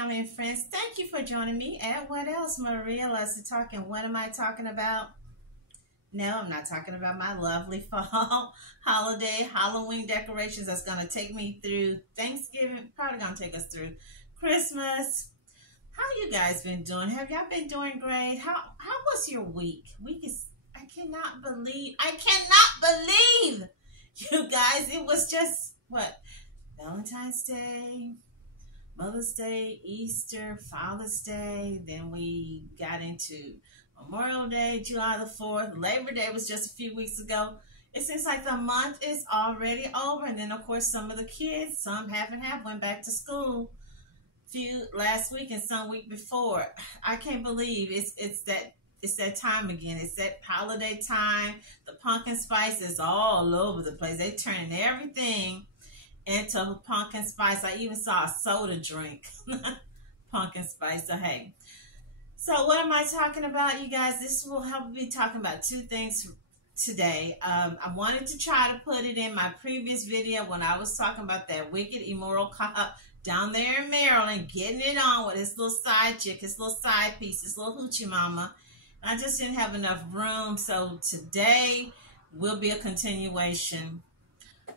family and friends. Thank you for joining me at What Else? Maria loves to talk. And what am I talking about? No, I'm not talking about my lovely fall holiday Halloween decorations that's going to take me through Thanksgiving. Probably going to take us through Christmas. How you guys been doing? Have y'all been doing great? How was your week? I cannot believe you guys. It was just what? Valentine's Day, Mother's Day, Easter, Father's Day. Then we got into Memorial Day, July the 4th. Labor Day was just a few weeks ago. It seems like the month is already over. And then, of course, some of the kids, some haven't went back to school few last week and some week before. I can't believe it's that time again. It's that holiday time. The pumpkin spice is all over the place. They turning everything into pumpkin spice. I even saw a soda drink. Pumpkin spice. So hey. So what am I talking about, you guys? This will help me talking about two things today. I wanted to try to put it in my previous video when I was talking about that wicked, immoral cop down there in Maryland, getting it on with his little side chick, his little side piece, his little hoochie mama. I just didn't have enough room. So today will be a continuation.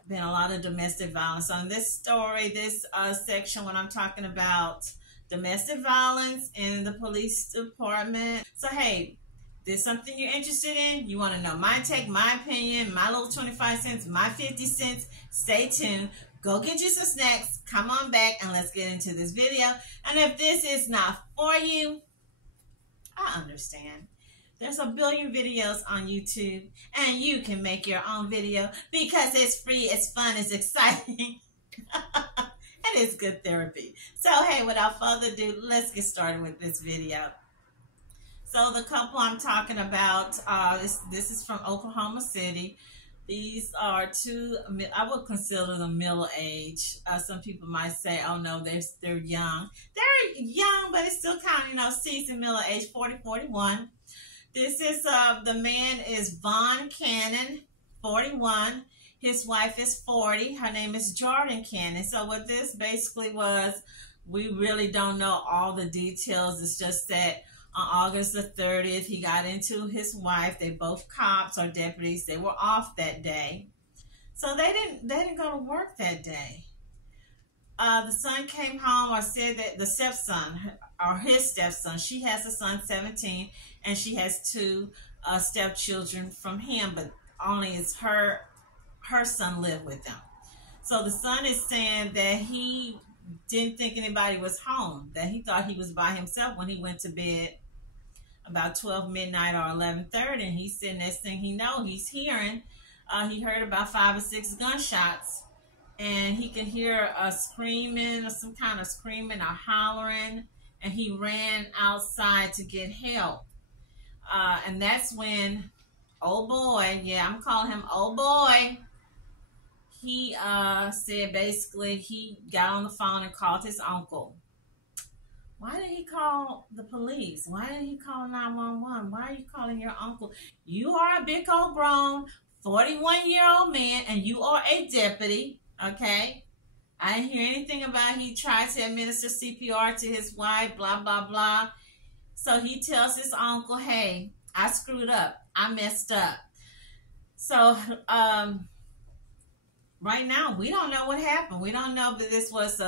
Been a lot of domestic violence on this story, this section when I'm talking about domestic violence in the police department. So hey, there's something you're interested in, you want to know my take, my opinion, my little 25 cents, my 50 cents, stay tuned. Go get you some snacks, come on back, and let's get into this video. And if this is not for you, I understand. There's a billion videos on YouTube, and you can make your own video because it's free, it's fun, it's exciting, and it's good therapy. So hey, without further ado, let's get started with this video. So the couple I'm talking about, this is from Oklahoma City. These are two, I would consider them middle age. Some people might say, oh no, they're young. They're young, but it's still kind of, seasoned middle age, 40, 41. This is, the man is Vaughn Cannon, 41. His wife is 40. Her name is Jordan Cannon. So what this basically was, we really don't know all the details. It's just that on August the 30th, he got into his wife. They both cops or deputies. They were off that day. So they didn't go to work that day. The son came home, or said that the stepson, or his stepson, she has a son, 17, and she has two stepchildren from him, but only is her son lived with them. So the son is saying that he didn't think anybody was home, that he thought he was by himself when he went to bed about 12 midnight or 11:30, and he said next thing he know, he's hearing, he heard about 5 or 6 gunshots, and he could hear a screaming, or some kind of screaming or hollering, and he ran outside to get help. And that's when old boy, yeah, I'm calling him old boy, he said basically he got on the phone and called his uncle. Why did he call the police? Why did he call 911? Why are you calling your uncle? You are a big old grown 41-year-old man, and you are a deputy, okay? I didn't hear anything about he tried to administer CPR to his wife, blah, blah, blah. So he tells his uncle, hey, I screwed up. I messed up. So right now, we don't know what happened. We don't know if this was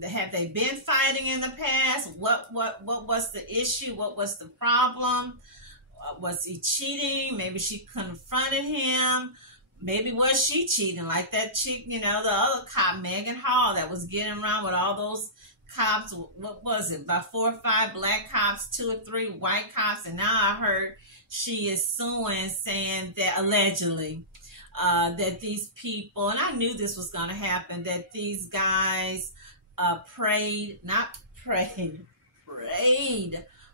have they been fighting in the past? What was the issue? What was the problem? Was he cheating? Maybe she confronted him. Maybe was she cheating like that chick, the other cop, Megan Hall, that was getting around with all those cops. What was it? About 4 or 5 black cops, 2 or 3 white cops, and now I heard she is suing, saying that allegedly that these people, and I knew this was going to happen, that these guys preyed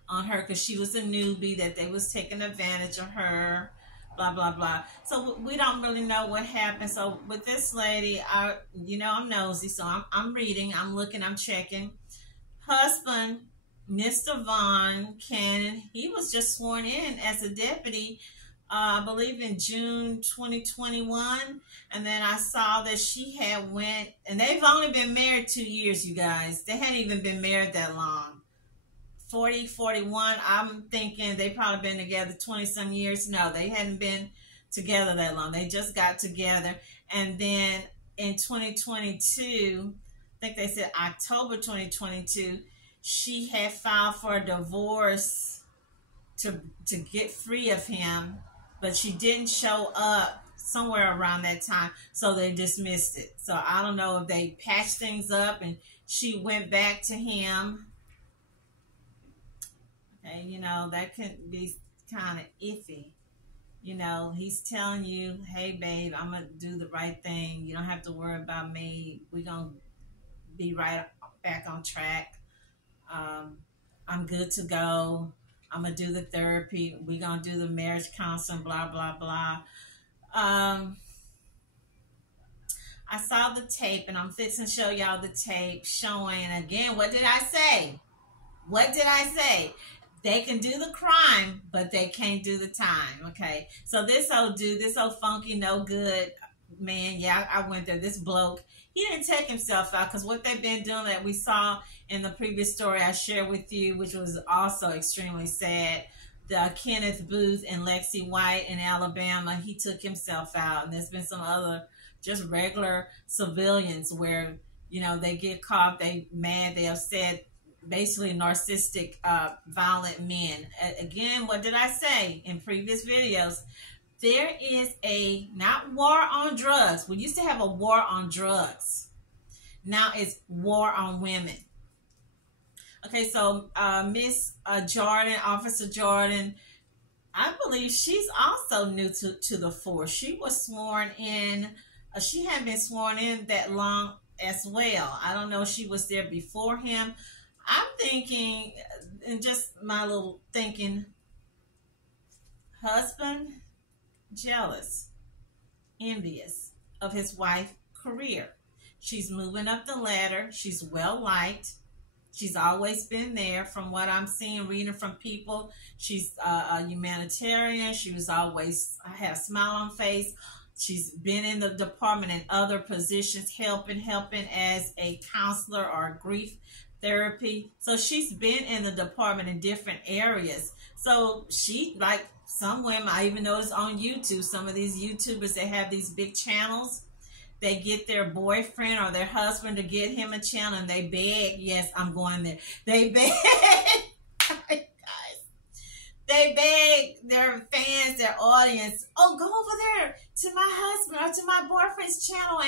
on her because she was a newbie, that they was taking advantage of her, blah, blah, blah. So we don't really know what happened. So with this lady, I'm nosy, so I'm reading, I'm looking, I'm checking. Husband, Mr. Vaughn Cannon, he was just sworn in as a deputy I believe in June 2021. And then I saw that she had went, and they've only been married 2 years, you guys. They hadn't even been married that long. 40, 41. I'm thinking they probably been together 20 some years. No, they hadn't been together that long. They just got together. And then in 2022, I think they said October 2022, she had filed for a divorce to get free of him, but she didn't show up somewhere around that time, so they dismissed it. So I don't know if they patched things up and she went back to him. Okay, you know, that can be kind of iffy. You know, he's telling you, hey, babe, I'm going to do the right thing. You don't have to worry about me. We're going to be right back on track. I'm good to go. I'm going to do the therapy. We're going to do the marriage counseling, blah, blah, blah. I saw the tape, and I'm fixing to show y'all the tape showing, again, what did I say? What did I say? They can do the crime, but they can't do the time, okay? So this old dude, this old funky, no good man, yeah, I went there. This bloke, he didn't take himself out, because what they've been doing that we saw in the previous story I shared with you, which was also extremely sad, the Kenneth Booth and Lexi White in Alabama, he took himself out. And there's been some other just regular civilians where, you know, they get caught, they mad, they upset, basically narcissistic, violent men. Again, what did I say in previous videos? There is a, not war on drugs. We used to have a war on drugs. Now it's war on women. Okay, so Miss Jordan, Officer Jordan, I believe she's also new to the force. She was sworn in. She hadn't been sworn in that long as well. I don't know if she was there before him. I'm thinking, and just my little thinking, husband, jealous, envious of his wife's career. She's moving up the ladder. She's well liked. She's always been there from what I'm seeing, reading from people. She's a humanitarian. She was always, had a smile on face. She's been in the department in other positions, helping as a counselor or grief therapy. So she's been in the department in different areas. So she, like some women, I even noticed on YouTube, some of these YouTubers, they have these big channels. They get their boyfriend or their husband to get him a channel, and they beg. Yes, I'm going there. They beg. Guys, they beg their fans, their audience, oh, go over there to my husband or to my boyfriend's channel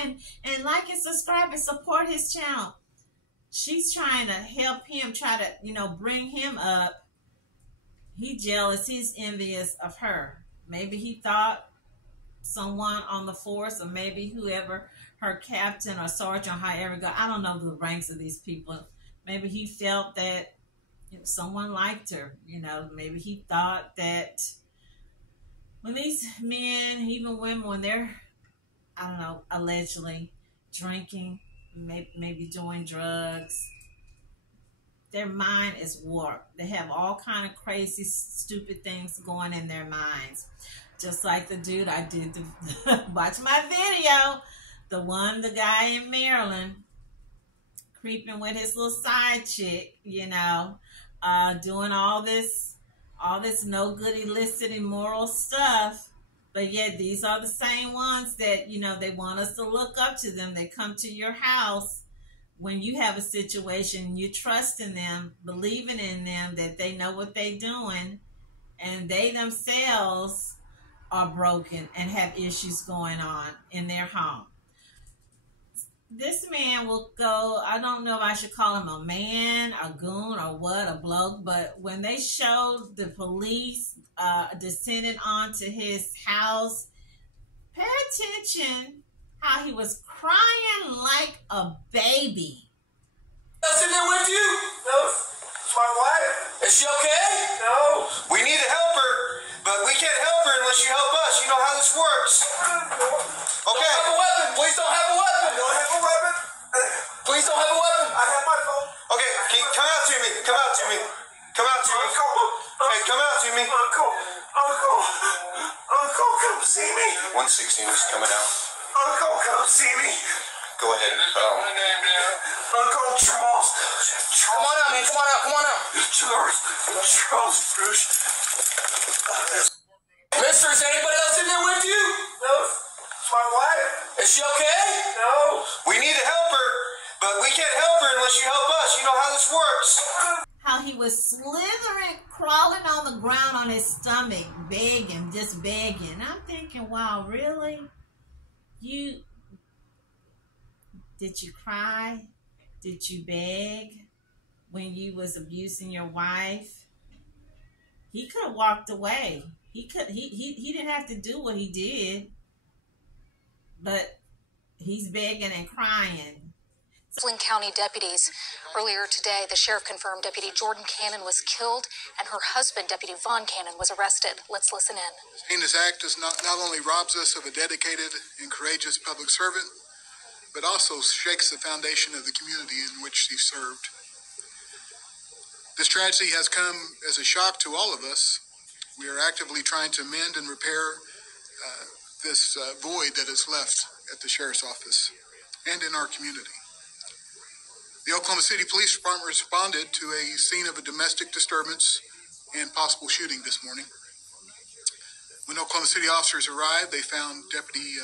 and like and subscribe and support his channel. She's trying to help him, try to, you know, bring him up. He's jealous. He's envious of her. Maybe he thought someone on the force, or maybe whoever, her captain or sergeant, however go. I don't know the ranks of these people. Maybe he felt that, you know, someone liked her. You know, maybe he thought that when these men, even women, when they're, I don't know, allegedly drinking, maybe doing drugs, their mind is warped. They have all kind of crazy, stupid things going in their minds. Just like the dude I did, watch my video, the guy in Maryland, creeping with his little side chick, you know, doing all this no good, illicit, immoral stuff. But yet these are the same ones that, you know, they want us to look up to them. They come to your house when you have a situation, you trust in them, believing in them, that they know what they're doing, and they themselves are broken and have issues going on in their home. This man will go, I don't know if I should call him a man, a goon, or what, a bloke, but when they showed the police descending onto his house, pay attention how he was crying like a baby. That's in there with you? No, it's my wife. Is she okay? No. We need to help her, but we can't help her unless you help us. You know how this works. Okay. Don't have a weapon. Please don't have a weapon. I don't have a weapon. Please don't have a weapon. I have my phone. Okay, come out to me. Come out to me. Come out to me. Uncle. Hey, come out to me. Uncle. Uncle, come see me. 116 is coming out. Uncle, come see me. Go ahead and Uncle Charles. come on out, man. Come on out. Charles Bruce. Mister, is anybody else in there with you? No, it's my wife. Is she okay? No. We need to help her, but we can't help her unless you help us. You know how this works. How he was slithering, crawling on the ground on his stomach, begging, just begging. I'm thinking, wow, really? Did you cry? Did you beg when you was abusing your wife? He could have walked away. He didn't have to do what he did, but he's begging and crying. Flynn County deputies. Earlier today, the sheriff confirmed Deputy Jordan Cannon was killed and her husband, Deputy Vaughn Cannon, was arrested. Let's listen in. This act does not only robs us of a dedicated and courageous public servant, but also shakes the foundation of the community in which he served. This tragedy has come as a shock to all of us. We are actively trying to mend and repair this void that is left at the sheriff's office and in our community. The Oklahoma City Police Department responded to a scene of a domestic disturbance and possible shooting this morning. When Oklahoma City officers arrived, they found Deputy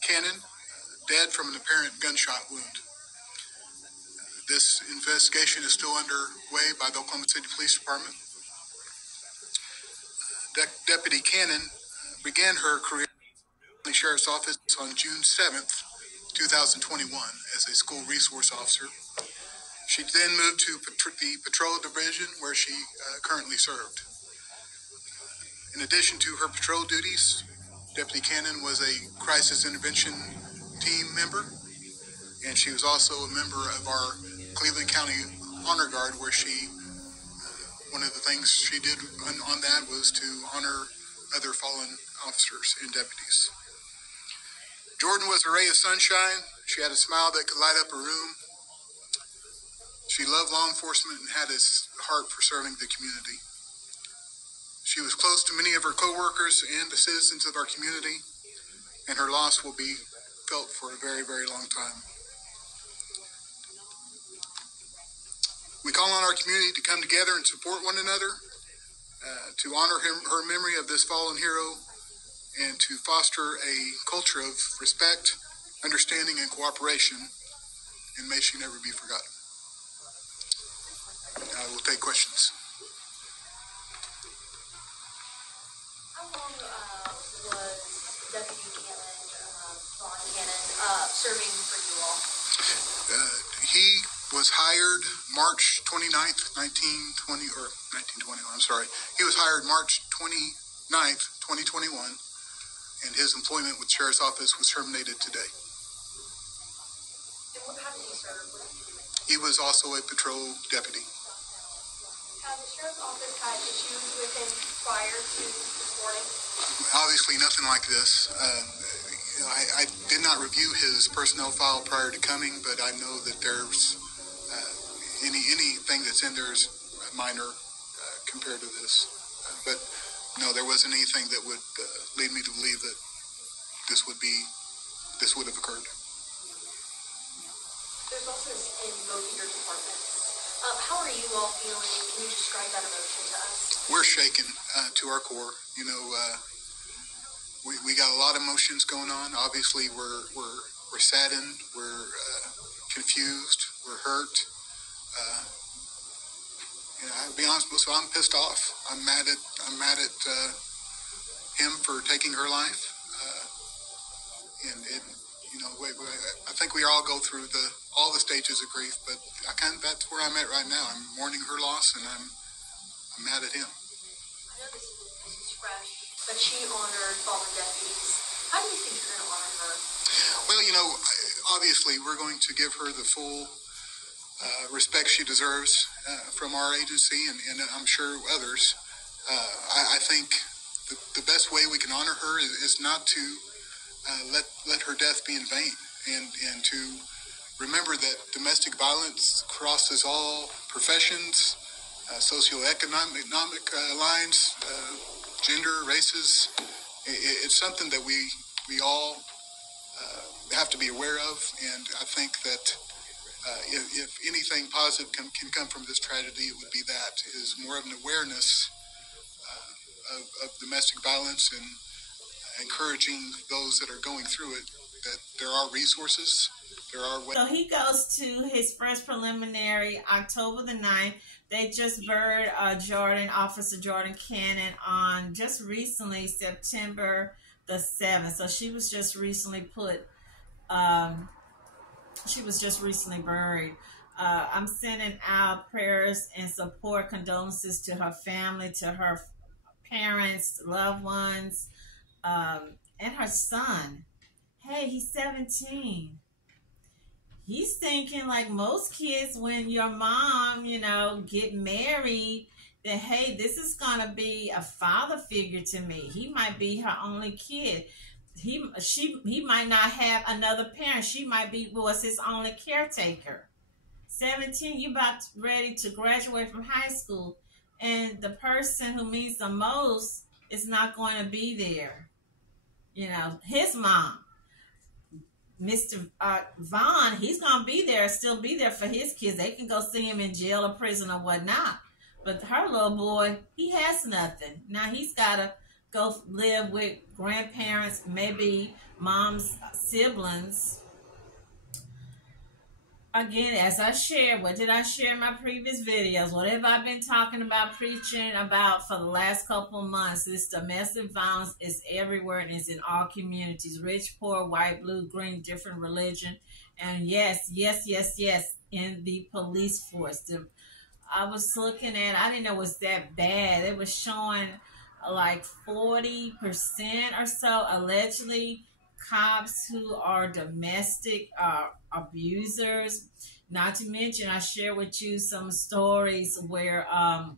Cannon dead from an apparent gunshot wound. This investigation is still underway by the Oklahoma City Police Department. Deputy Cannon began her career in the Sheriff's Office on June 7th, 2021 as a school resource officer. She then moved to the Patrol Division where she currently served. In addition to her patrol duties, Deputy Cannon was a crisis intervention team member, and she was also a member of our Cleveland County Honor Guard, where one of the things she did on that was to honor other fallen officers and deputies. Jordan was a ray of sunshine. She had a smile that could light up a room. She loved law enforcement and had a heart for serving the community. She was close to many of her coworkers and the citizens of our community, and her loss will be felt for a very, very long time. We call on our community to come together and support one another, to honor her memory of this fallen hero, and to foster a culture of respect, understanding, and cooperation, and may she never be forgotten. I will take questions. How long was Deputy Vaughn Cannon serving for you all? He was hired March 29th, 1920, or 1921, I'm sorry. He was hired March 29th, 2021, and his employment with the Sheriff's Office was terminated today. And how did he serve? What did he do? He was also a patrol deputy. Has the Sheriff's Office had issues with him prior to this morning? Obviously nothing like this. I did not review his personnel file prior to coming, but I know that there's anything that's in there is minor compared to this. But no, there wasn't anything that would lead me to believe that this would have occurred. There's also in both of your departments. How are you all feeling? Can you describe that emotion to us? We're shaken to our core. You know, we got a lot of emotions going on. Obviously, we're saddened. We're confused. We're hurt. I'll be honest with you, I'm pissed off. I'm mad at him for taking her life. I think we all go through all the stages of grief, but that's where I'm at right now. I'm mourning her loss, and I'm mad at him. I know this is fresh, but she honored fallen deputies. How do you think you're going to honor her? Well, obviously we're going to give her the full respect she deserves from our agency, and I'm sure others. I think the best way we can honor her is not to let her death be in vain, and to remember that domestic violence crosses all professions, socioeconomic lines, gender, races. It's something that we all have to be aware of, and I think that if anything positive can come from this tragedy, it would be that is more of an awareness of domestic violence and encouraging those that are going through it that there are resources, there are ways. So he goes to his first preliminary October the 9th. They just buried Officer Jordan Cannon on just recently, September the 7th. So she was just recently buried. I'm sending out prayers and support, condolences to her family, to her parents, loved ones, and her son. Hey, he's 17. He's thinking like most kids, when your mom, get married, that, hey, this is going to be a father figure to me. He might be her only kid. He might not have another parent. She was his only caretaker. 17, you about ready to graduate from high school, and the person who means the most is not going to be there. His mom, Mr. Vaughn, he's going to be there, still be there for his kids. They can go see him in jail or prison or whatnot. But her little boy, he has nothing. Now he's got to go live with grandparents, maybe mom's siblings. Again, as I shared, what did I share in my previous videos? What have I been talking about, preaching about for the last couple of months? This domestic violence is everywhere and it's in all communities. Rich, poor, white, blue, green, different religion. And yes, in the police force. I was looking at, I didn't know it was that bad. It was showing like 40% or so allegedly cops who are domestic abusers. Not to mention, I share with you some stories where I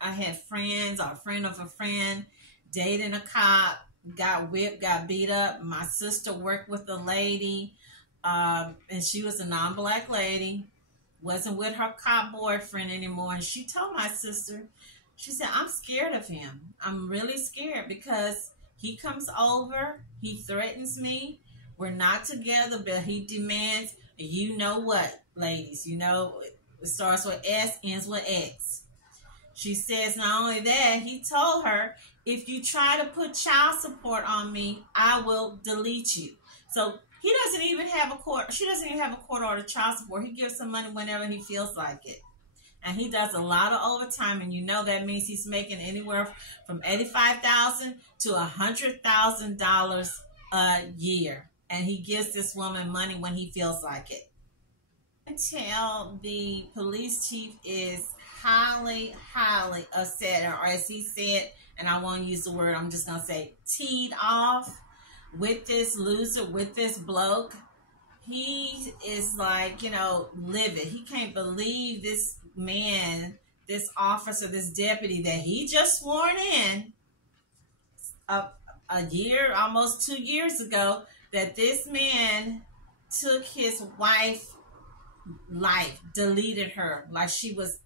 had friends, or a friend of a friend, dating a cop, got whipped, got beat up. My sister worked with a lady, and she was a non-black lady, wasn't with her cop boyfriend anymore. And she told my sister, she said, I'm scared of him. I'm really scared because he comes over, he threatens me. We're not together, but he demands, you know what, ladies, it starts with S, ends with X. She says not only that, he told her, if you try to put child support on me, I will delete you. So she doesn't even have a court order child support. He gives some money whenever he feels like it. And he does a lot of overtime, and that means he's making anywhere from $85,000 to $100,000 a year. And he gives this woman money when he feels like it. Until the police chief is highly, highly upset, or as he said, and I won't use the word, I'm just going to say teed off with this loser, with this bloke. He is like, livid. He can't believe this man, this officer, this deputy that he just sworn in a year, almost 2 years ago, that this man took his wife's life, deleted her like she was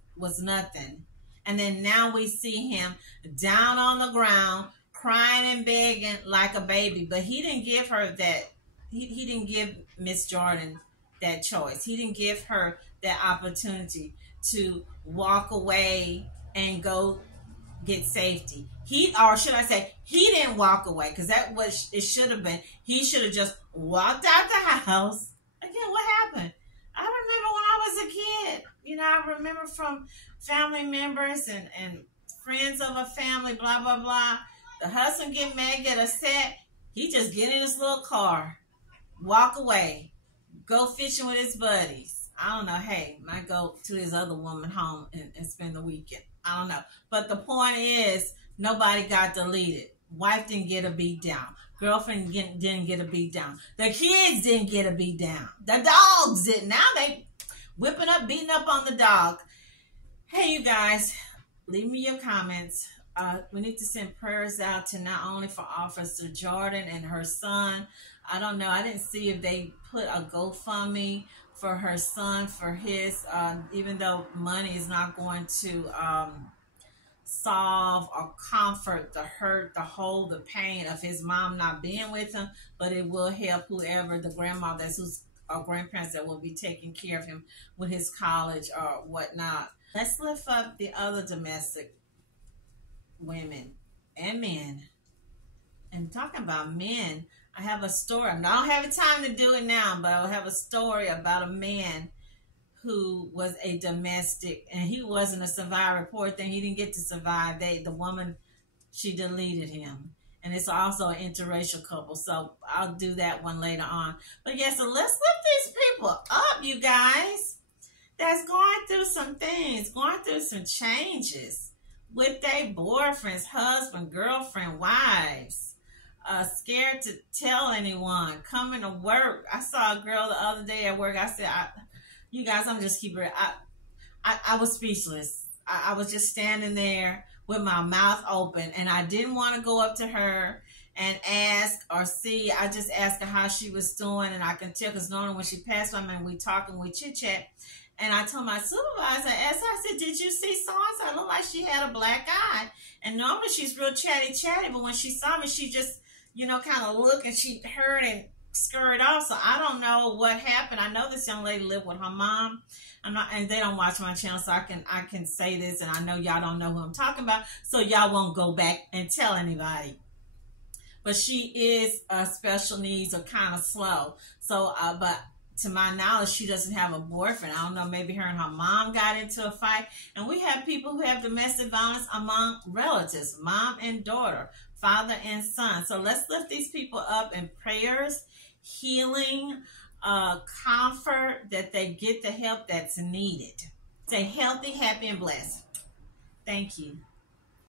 nothing. And then now we see him down on the ground, crying and begging like a baby. But he didn't give her that. He didn't give Miss Jordan that choice. He didn't give her that opportunity to walk away and go get safety. He didn't walk away, because that was, it should have been. He should have just walked out the house. Again, what happened? I remember when I was a kid, I remember from family members and friends of a family, blah, blah, blah. The husband get mad, get upset. He just get in his little car, walk away, go fishing with his buddies. I don't know. Hey, might go to his other woman home and spend the weekend. I don't know. But the point is, nobody got deleted. Wife didn't get a beat down. Girlfriend didn't get a beat down. The kids didn't get a beat down. The dogs did. Now they whipping up, beating up on the dog. Hey, you guys, leave me your comments. We need to send prayers out to not only for Officer Jordan and her son. I don't know. I didn't see if they put a GoFundMe for her son, for his, even though money is not going to solve or comfort the hurt, the hold, the pain of his mom not being with him, but it will help whoever, the grandmothers or grandparents that will be taking care of him with his college or whatnot. Let's lift up the other domestic women and men. And talking about men, I have a story. I don't have time to do it now, but I have a story about a man who was a domestic, and he wasn't a survivor. Poor thing, he didn't get to survive. The woman, she deleted him. And it's also an interracial couple, so I'll do that one later on. But yeah, so let's lift these people up, you guys, that's going through some things, going through some changes with their boyfriends, husband, girlfriend, wives, scared to tell anyone, coming to work. I saw a girl the other day at work. I said, you guys, I'm just keeping it. I was speechless. I was just standing there with my mouth open, and I didn't want to go up to her and ask or see. I just asked her how she was doing, and I can tell because normally when she passed by me and we talk and we chit chat. And I told my supervisor, I said, did you see so-and-so? It looked like she had a black eye. And normally she's real chatty, but when she saw me, she just, kind of looked and she heard and scurried off. So I don't know what happened. I know this young lady lived with her mom. And they don't watch my channel, so I can say this, and I know y'all don't know who I'm talking about, so y'all won't go back and tell anybody. But she is special needs or kind of slow. So, but to my knowledge, she doesn't have a boyfriend. I don't know, maybe her and her mom got into a fight. And we have people who have domestic violence among relatives, mom and daughter, father and son. So let's lift these people up in prayers, healing, comfort, that they get the help that's needed. Stay healthy, happy, and blessed. Thank you.